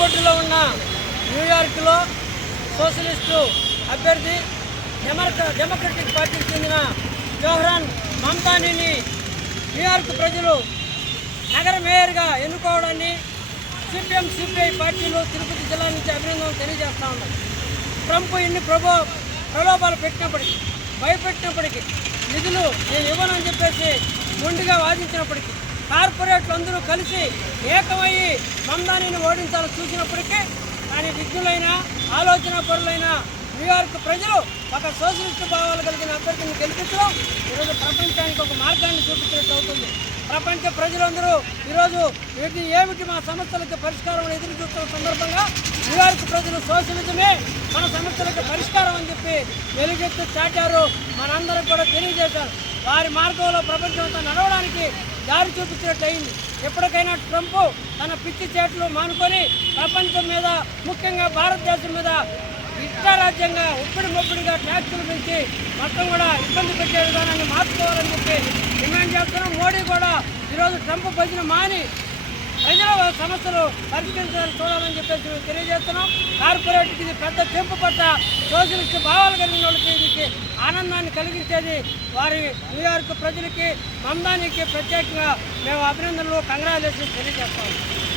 నడిబొడ్డులో ఉన్న న్యూయార్క్లో సోషలిస్టు అభ్యర్థి డెమోక్ర డెమోక్రటిక్ పార్టీకి చెందిన జోహ్రాన్ మమ్తానీని న్యూయార్క్ ప్రజలు నగర మేయర్గా ఎన్నుకోవడాన్ని సిపిఎం సిపిఐ పార్టీలు తిరుపతి జిల్లా నుంచి అభినందనలు తెలియజేస్తా ఉన్నాయి ట్రంప్ ఇన్ని ప్రభో ప్రలోభాలు పెట్టినప్పటికీ భయపెట్టినప్పటికీ నిధులు నేను ఇవ్వనని చెప్పేసి మొండిగా వాదించినప్పటికీ కార్పొరేట్లు అందరూ కలిసి ఏకమయ్యి మమ్దానిని ఓడించాలని చూసినప్పటికీ కానీ విజ్ఞులైన ఆలోచన పరులైన న్యూయార్క్ ప్రజలు ఒక సోషలిస్ట్ భావాలు కలిగిన అభ్యర్థిని గెలిపించడం ఈరోజు ప్రపంచానికి ఒక మార్గాన్ని చూపించినట్టు అవుతుంది. ప్రపంచ ప్రజలందరూ ఈరోజు వీటి ఏమిటి మా సమస్యలకు పరిష్కారం ఎదురు చూస్తున్న సందర్భంగా న్యూయార్క్ ప్రజలు సోషలిజమే మన సమస్యలకు పరిష్కారం అని చెప్పి వెలుగెత్తు చాటారు మనందరం కూడా తెలియజేశారు. వారి మార్గంలో ప్రపంచం అంతా నడవడానికి దారి చూపించినట్లయింది. ఎప్పటికైనా ట్రంప్ తన పిచ్చి చేతులు మానుకొని ప్రపంచం మీద ముఖ్యంగా భారతదేశం మీద ఇష్టారాజ్యంగా ఉప్పిడి ముప్పుడిగా ట్యాక్సులు పెంచి మొత్తం కూడా ఇబ్బంది పెట్టే విధానాన్ని మార్చుకోవాలని చెప్పి డిమాండ్ చేస్తున్నాం. మోడీ కూడా ఈరోజు ట్రంప్ భజన మాని ప్రజల సమస్యలు పరిష్కరించాలని చూడాలని చెప్పేసి మేము తెలియజేస్తున్నాం. కార్పొరేట్కి ఇది పెద్ద తెంపు పట్ట. సోషలిస్ట్ భావాలు కలిగిన వాళ్ళకి ఇది ఆనందాన్ని కలిగించేది వారి న్యూయార్క్ ప్రజలకి మందానికి ప్రత్యేకంగా మేము అభినందనలు కంగ్రాచులేషన్స్ తెలియజేస్తాము